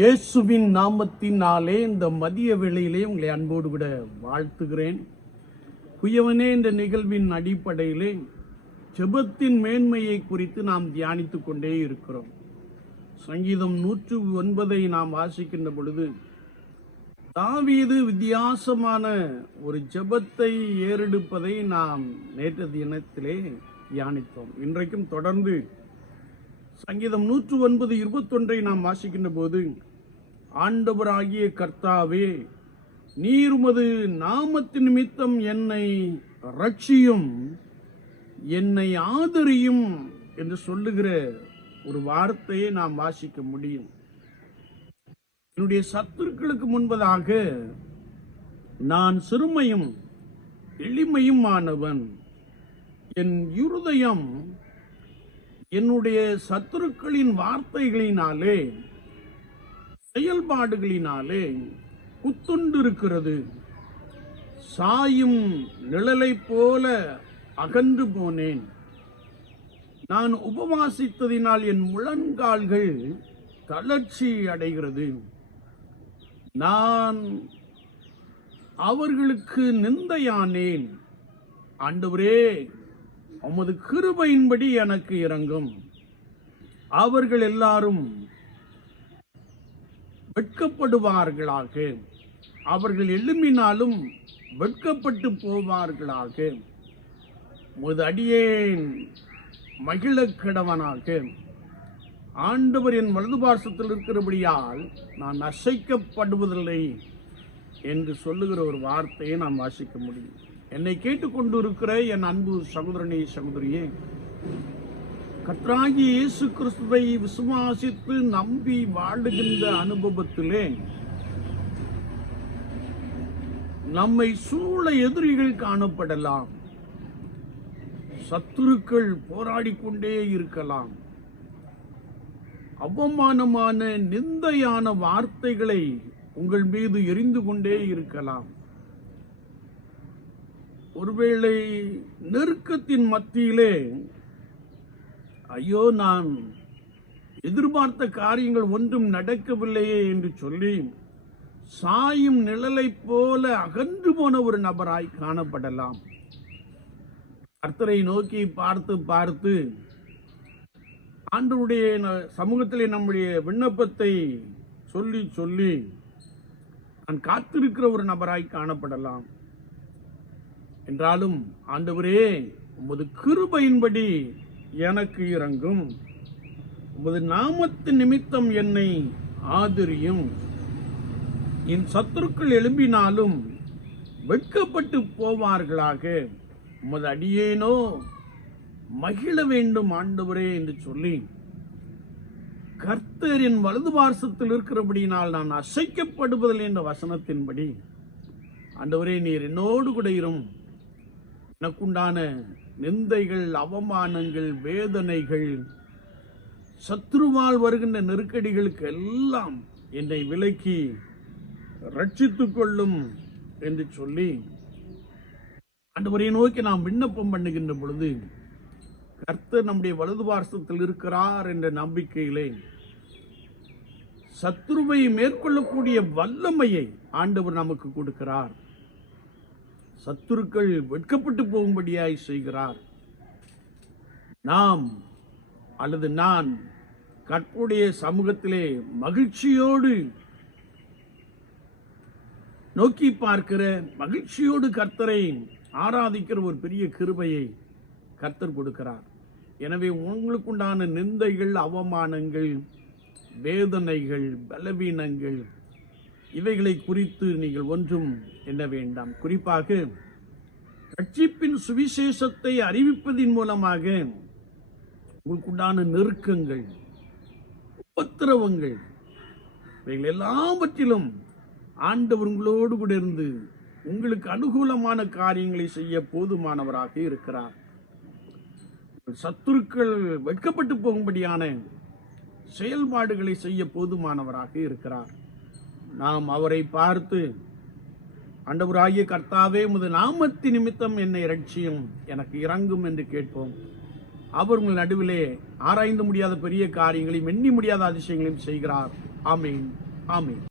இயேசுவின் நாமத்தினாலே இந்த மதிய வேளையிலே உங்களை அன்போடு கூட வாழ்த்துகிறேன். குயவனே என்ற நிகழ்வின் அடிப்படையிலே ஜெபத்தின் மேன்மையை குறித்து நாம் தியானித்துக் கொண்டே இருக்கிறோம். சங்கீதம் 109 நாம் வாசிக்கின்ற பொழுது தாவீது வித்தியாசமான ஒரு ஜெபத்தை ஏறெடுப்பதை நாம் நேற்று தினத்திலே தியானித்தோம். இன்றைக்கும் தொடர்ந்து சங்கீதம் 109:21 நாம் வாசிக்கின்ற போது, ஆண்டவராகிய கர்த்தாவே, நீர் உமது நாமத்தின் நிமித்தம் என்னை ரட்சியும், என்னை ஆதரியும் என்று சொல்லுகிற ஒரு வார்த்தையை நாம் வாசிக்க முடியும். என்னுடைய சத்துருக்களுக்கு முன்பதாக நான் சிறுமையும் எளிமையும் ஆனவன். என் இருதயம் என்னுடைய சத்துருக்களின் வார்த்தைகளினாலே செயல்பாடுகளினாலே குத்துண்டிருக்கிறது. சாயும் நிழலை போல அகன்று போனேன். நான் உபவாசித்ததினால் என் முழங்கால்கள் தளர்ச்சி அடைகிறது. நான் அவர்களுக்கு நிந்தையானேன். ஆண்டவரே, உமது கிருபையின்படி எனக்கு இரங்கும். அவர்கள் எல்லாரும் வெட்கப்படுவார்களாக, அவர்கள் எழும்பினாலும் வெட்கப்பட்டு போவார்களாக. உமது அடியேன் மகிழ கடவனாக. ஆண்டவர் என் வலது பார்சத்தில் இருக்கிறபடியால் நான் அசைக்கப்படுவதில்லை என்று சொல்லுகிற ஒரு வார்த்தையை நாம் வாசிக்க முடியும். என்னை கேட்டுக்கொண்டு இருக்கிற என் அன்பு சகோதரனே, சகோதரியே, கர்த்தராகிய இயேசு கிறிஸ்துவை விசுவாசித்து நம்பி வாழுகின்ற அனுபவத்திலே நம்மை சூழ எதிரிகள் காணப்படலாம். சத்துருக்கள் போராடிக்கொண்டே இருக்கலாம். அவமானமான நிந்தையான வார்த்தைகளை உங்கள் மீது எரிந்து கொண்டே இருக்கலாம். ஒருவேளை நெருக்கத்தின் மத்தியிலே, ஐயோ, நான் எதிர்பார்த்த காரியங்கள் ஒன்றும் நடக்கவில்லையே என்று சொல்லி சாயும் நிழலை போல அகன்று போன ஒரு நபராய் காணப்படலாம். கர்த்தரை நோக்கி பார்த்து பார்த்து ஆண்டவருடைய சமூகத்திலே நம்முடைய விண்ணப்பத்தை சொல்லி சொல்லி நான் காத்திருக்கிற ஒரு நபராய் காணப்படலாம். என்றாலும், ஆண்டவரே, உமது கிருபையின்படி எனக்கு இரங்கும், உமது நாமத்தின் நிமித்தம் என்னை ஆதரியும். என் சத்துருக்கள் எழும்பினாலும் வெட்கப்பட்டு போவார்களாக. உமது அடியேனோ மகிழ வேண்டும் ஆண்டவரே என்று சொல்லி, கர்த்தர் என் வலது பார்சத்தில் இருக்கிறபடியினால் நான் அசைக்கப்படுவதில்லை என்ற வசனத்தின்படி, ஆண்டவரே, நீர் என்னோடு கூட இரும். எனக்குண்டான நிந்தைகள், அவமானங்கள், வேதனைகள், சத்ருவால் வருகின்ற நெருக்கடிகளுக்கு எல்லாம் என்னை விலக்கி ரட்சித்துக் கொள்ளும் என்று சொல்லி ஆண்டவரை நோக்கி நாம் விண்ணப்பம் பண்ணுகின்ற பொழுது, கர்த்தர் நம்முடைய வலது பார்சத்தில் இருக்கிறார் என்ற நம்பிக்கையிலே சத்ருவை மேற்கொள்ளக்கூடிய வல்லமையை ஆண்டவர் நமக்கு கொடுக்கிறார். சத்துருக்கள் வெட்கப்பட்டு போகும்படியாய் செய்கிறார். நாம் அல்லது நான் கர்த்தருடைய சமூகத்திலே மகிழ்ச்சியோடு நோக்கி பார்க்கிற, மகிழ்ச்சியோடு கர்த்தரை ஆராதிக்கிற ஒரு பெரிய கிருபையை கர்த்தர் கொடுக்கிறார். எனவே உங்களுக்குண்டான நிந்தைகள், அவமானங்கள், வேதனைகள், பலவீனங்கள், இவைகளை குறித்து நீங்கள் ஒன்றும் எண்ண வேண்டாம். குறிப்பாக ரட்சிப்பின் சுவிசேஷத்தை அறிவிப்பதின் மூலமாக உங்களுக்குண்டான நெருக்கங்கள், உபத்திரவங்கள், இவைகள் எல்லாவற்றிலும் ஆண்டவர் உங்களோடு கூட இருந்து உங்களுக்கு அனுகூலமான காரியங்களை செய்ய போதுமானவராக இருக்கிறார். சத்துருக்கள் வெட்கப்பட்டு போகும்படியான செயல்பாடுகளை செய்ய போதுமானவராக இருக்கிறார். நாம் அவரை பார்த்து, ஆண்டவராகிய கர்த்தாவே, உமது நாமத்தின் நிமித்தம் என்னை ரட்சியும், எனக்கு இரங்கும் என்று கேட்போம். அவர் உங்கள் நடுவிலே ஆராய்ந்து முடியாத பெரிய காரியங்களையும் எண்ணி முடியாத அதிசயங்களையும் செய்கிறார். ஆமென். ஆமென்.